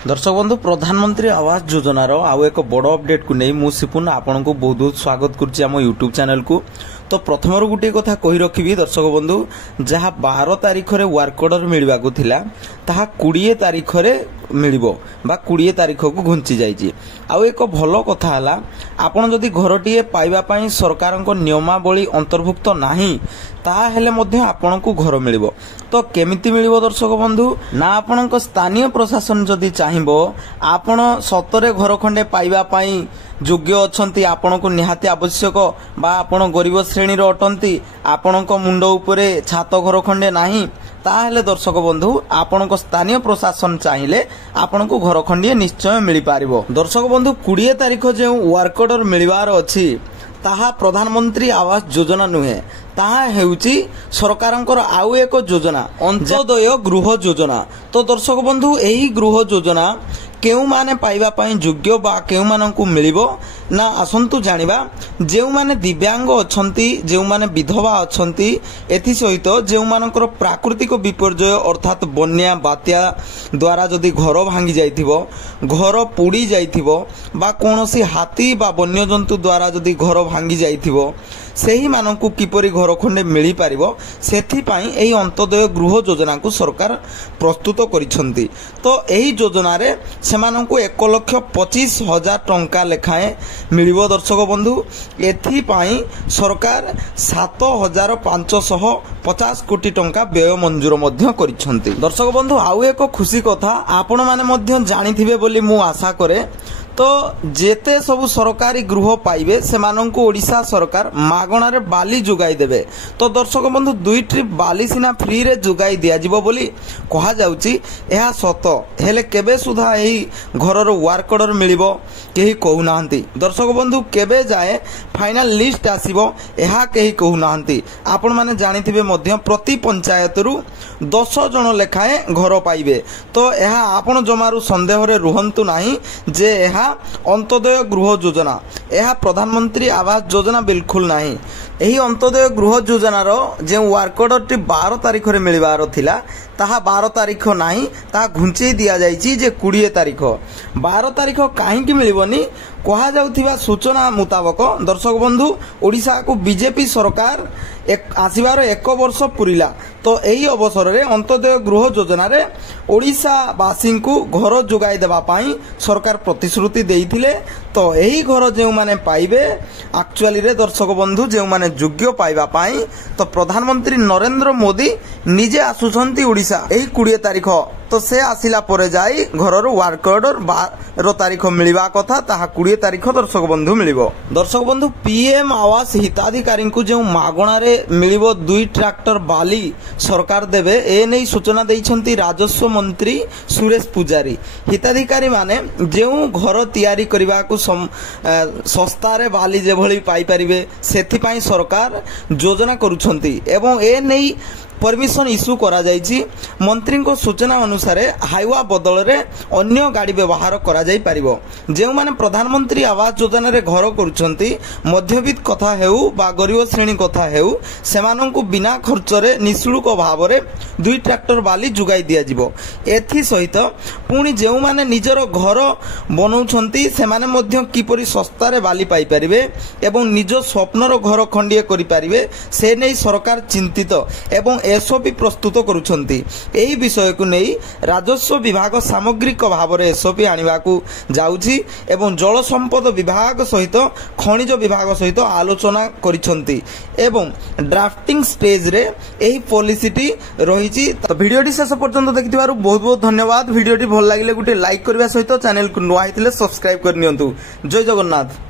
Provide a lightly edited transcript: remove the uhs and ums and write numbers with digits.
दर्शक बंधु प्रधानमंत्री आवास योजनार आउ एक बड़ अपडेट को नहीं मु सिपुन आपन को बहुत बहुत स्वागत करुच्ची आम यूट्यूब चैनल को। तो प्रथम गोटे कथा कही रखी दर्शक बंधु जहाँ 12 तारीख रे वर्क ऑर्डर मिलवा को थिला ताहा 20 तारीख रे मिलिबो बा 20 तारीख को घुंची जाइए। आउ एक भल कथा हला आपण जदि घरटीए पाइबा पई सरकार को नियमावली अंतर्भुक्त नाही ताहेले मध्य आपन को घर मिलिबो। तो केमिति मिलिबो दर्शक बंधु ना आपन को स्थानीय प्रशासन जदि चाहिबो आपण सतरे घर खंडे पाइबा पई योग्य अछंती आपण को निहाती आवश्यक बा आपण गरीब श्रेणी रो अटंती आपण को मुंड उपरे छात घर खंडे नाही ताहेले दर्शक बंधु आपण को स्थानीय प्रशासन चाहिए आपण को घर खंडे निश्चय मिल पारिबो। दर्शक बंधु 20 तारीख जो वर्क ऑर्डर मिलवार अछि ताहा प्रधानमंत्री आवास योजना नुहे ताहा हेउची सरकारंकर आउ एक योजना अंत्योदय गृह योजना। तो दर्शक बंधु एही गृह योजना केउ माने पाइबा पई योग्य बा केउ माननकु मिलिबो ना आसंतु जानिबा। जेउ माने दिव्यांग अछंती जेउ माने विधवा अछंती एथि सहित जेउ मानकर प्राकृतिक विपर्यय अर्थात बन्या बात्या द्वारा जदि घर भांगी जाइथिबो घर पुड़ी जाइथिबो बा कोनोसी हाथी बा वन्य जंतु द्वारा जदि घर भांगी जाइथिबो सेही माननकु किपरि घर खंडे मिली पारिबो सेथि पई एही अंत्योदय गृह योजना को सरकार प्रस्तुत करिसंती। तो एही योजना रे सेमानंकु 1,25,000 टंका लेखाए मिलिबो। दर्शक बंधु एथि पई सरकार 7,550 कोटी टंका व्यय मंजूर मध्य करिसंती। दर्शक बंधु आउ एक खुशी कथा आपण माने मध्य जानिथिबे बोली मु आशा करे। तो जेते सब सरकारी गृह पाइबे सेमानंकु ओडिशा सरकार मागणारे बाली जुगाई देबे। तो दर्शक बंधु 2 ट्रिप बाली सिना फ्री रे जुगाई दिया जिवो बोली कहा जाउची एहा सत हेले केबे सुधा एही घरर वर्क ऑर्डर मिलिबो केही कहू नाहंती। दर्शक बंधु केबे जाए फाइनल लिस्ट आसीबो एहा केही कहू नाहंती। आपण माने जानिथिबे मध्य प्रति पंचायत रु 10 जण लेखाए घर पाइबे। तो एहा आपण जमारू संदेह रे रुहंतु नाही जे एहा अंत्योदय गृह योजना यह प्रधानमंत्री आवास योजना बिल्कुल नहीं। यही अंत्योदय गृह योजनार जो वर्क ऑर्डर टी 12 तारीख रे मिलवार थिला ताहा 12 तारीख नहीं ताहा घुंचई दिया जाइछि जे 20 तारीख। 12 तारीख काहेकि मिलिबनी कहा जाउथिबा सूचना मुताबक दर्शक बंधु ओडिशा को बीजेपी सरकार आसीबार 1 वर्ष पुरिला। तो यही अवसर रे अंत्योदय गृह योजना रे ओडिशा वासी को घर जोगाई देबा पाई सरकार प्रतिश्रुति देइथिले। तो यही घर जो माने पाइबे एक्चुअली रे दर्शक बंधु जो माने योग्य पाइबा पाई तो प्रधानमंत्री नरेंद्र मोदी निजे आसुछंती ओडिशा यही 20 तारीख। तो से आसिला परे जाई घरर वर्क ऑर्डर 12 तारीख मिलवा कथा ताहा 20 तारीख दर्शक बंधु मिलिबो। दर्शक बंधु पीएम आवास हिताधिकारी को जो मागणा रे मिलिबो 2 ट्रैक्टर बाली सरकार देबे ए नै सूचना दैछंती राजस्व मंत्री सुरेश पुजारी। हिताधिकारी माने जो घर तैयारी करबा को सस्ता रे बाली जे भली पाई परिबे सेथि पई सरकार योजना करूछंती एवं ए नै परमिशन इश्यू करा जाइछि। मंत्री को सूचना अनुसार हाईवा बदल रे अन्य गाड़ी व्यवहार करा जाई परिबो। जेउ माने प्रधानमंत्री आवास योजना रे घर करूछंती मध्यवित्त कथा हेउ बा गरीब श्रेणी कथा हेउ सेमानंकु बिना खर्च रे निशुल्क भाव रे 2 ट्रैक्टर बाली जुगाई दिया जिवो। एथि सहित पुणी जेउ माने निजर घर बनौछंती सेमाने मध्य किपरि सस्ता रे बाली पाई परिबे एवं निज स्वप्नर घर खंडिए करि परिबे से नै सरकार चिंतित एवं एसओपी प्रस्तुत करुछंती। एही विषय को नहीं राजस्व विभाग सामग्रिक भाव में एसओपी आनिबा को जाउछि एवं जल संपद विभाग सहित खनिज विभाग सहित आलोचना करिछंती एवं ड्राफ्टिंग स्टेज रे एही पॉलिसीटी रहिछि। तो वीडियोटी शेष पर्यंत देखिथिबारु बहुत बहुत धन्यवाद। वीडियोटी भल लागिले गुटे लाइक करबा सहित चैनल को नुआ हिथिले सब्सक्राइब करनियंतु। जय जगन्नाथ।